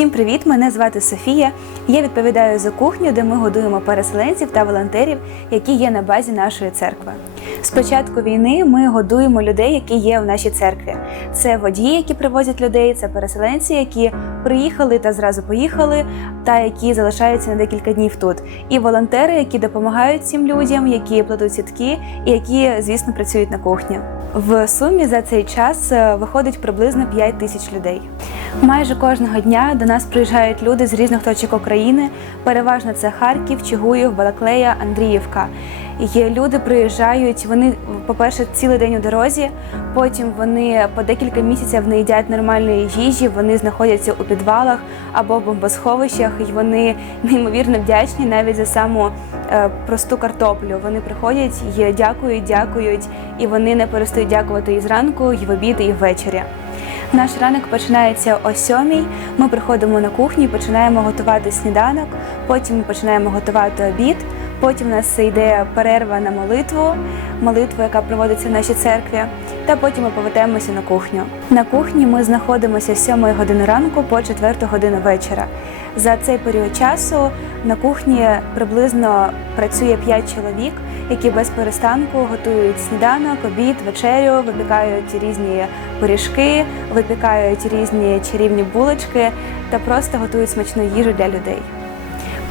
Всім привіт! Мене звати Софія. Я відповідаю за кухню, де ми годуємо переселенців та волонтерів, які є на базі нашої церкви. З початку війни ми годуємо людей, які є в нашій церкві. Це водії, які привозять людей, це переселенці, які приїхали та зразу поїхали, та які залишаються на декілька днів тут. І волонтери, які допомагають цим людям, які плетуть сітки і які, звісно, працюють на кухні. В сумі за цей час е, виходить приблизно 5 тисяч людей. Майже кожного дня до нас приїжджають люди з різних точок України. Переважно це Харків, Чигуїв, Балаклея, Андріївка. І люди приїжджають. Вони, по-перше, цілий день у дорозі. Потім вони по декілька місяців не їдять нормальної їжі. Вони знаходяться у підвалах або в бомбосховищах. І вони неймовірно вдячні навіть за саму е, просту картоплю. Вони приходять і дякують, дякують, і вони не перестають дякувати і зранку, і в обід, і ввечері. Наш ранок починається о сьомій. Ми приходимо на кухню, починаємо готувати сніданок. Потім ми починаємо готувати обід. Потім у нас йде перерва на молитву, молитву, яка проводиться в нашій церкві. Та потім ми повертаємося на кухню. На кухні ми знаходимося з 7 години ранку по 4 годину вечора. За цей період часу на кухні приблизно працює 5 чоловік, які без перестанку готують сніданок, обід, вечерю, випікають різні пиріжки, випікають різні чарівні булочки та просто готують смачну їжу для людей.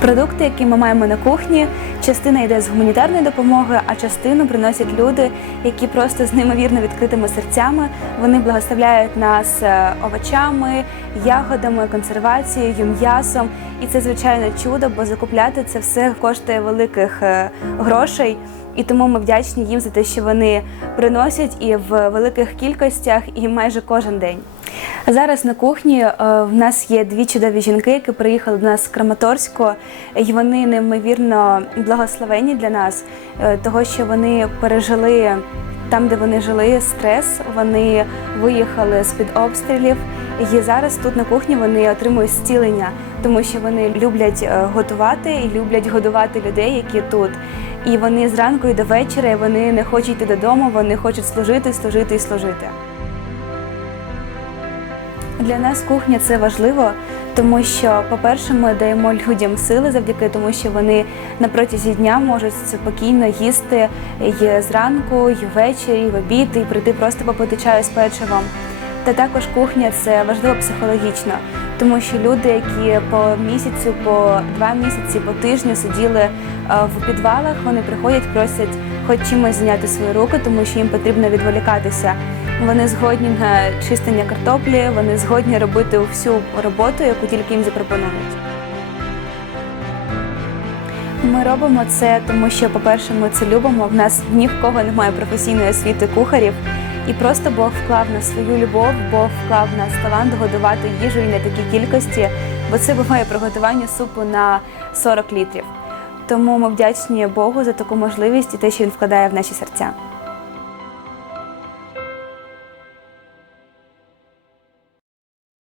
Продукти, які ми маємо на кухні, частина йде з гуманітарної допомоги, а частину приносять люди, які просто з неймовірно відкритими серцями вони благословляють нас е, овочами, ягодами, консервацією, м'ясом. І це звичайно чудо, бо закупляти це все коштує великих е, грошей. І тому ми вдячні їм за те, що вони приносять і в великих кількостях, і майже кожен день. Зараз на кухні е, в нас є дві чудові жінки, які приїхали до нас з Краматорську, і вони неймовірно благословені для нас, е, того що вони пережили там, де вони жили, стрес. Вони виїхали з під обстрілів. І зараз тут на кухні вони отримують зцілення, тому що вони люблять е, готувати і люблять годувати людей, які тут. І вони зранку і до вечора і вони не хочуть йти додому, вони хочуть служити, служити і служити. Для нас кухня це важливо, тому що, по-перше, ми даємо людям сили завдяки тому, що вони на протязі дня можуть спокійно їсти і зранку, і ввечері, і в обід, і прийти просто попити чаю з печивом. Та також кухня це важливо психологічно, тому що люди, які по місяцю, по два місяці, по тижню сиділи е, в підвалах, вони приходять, просять хоч чимось зняти свої руки, тому що їм потрібно відволікатися. Вони згодні на чистення картоплі, вони згодні робити всю роботу, яку тільки їм запропонують. Ми робимо це, тому що, по-перше, ми це любимо. В нас ні в кого немає професійної освіти кухарів. І просто Бог вклав на свою любов, Бог вклав нас талант годувати їжу і не такі кількості, бо це буває приготування супу на 40 літрів. Тому ми вдячні Богу за таку можливість і те, що він вкладає в наші серця.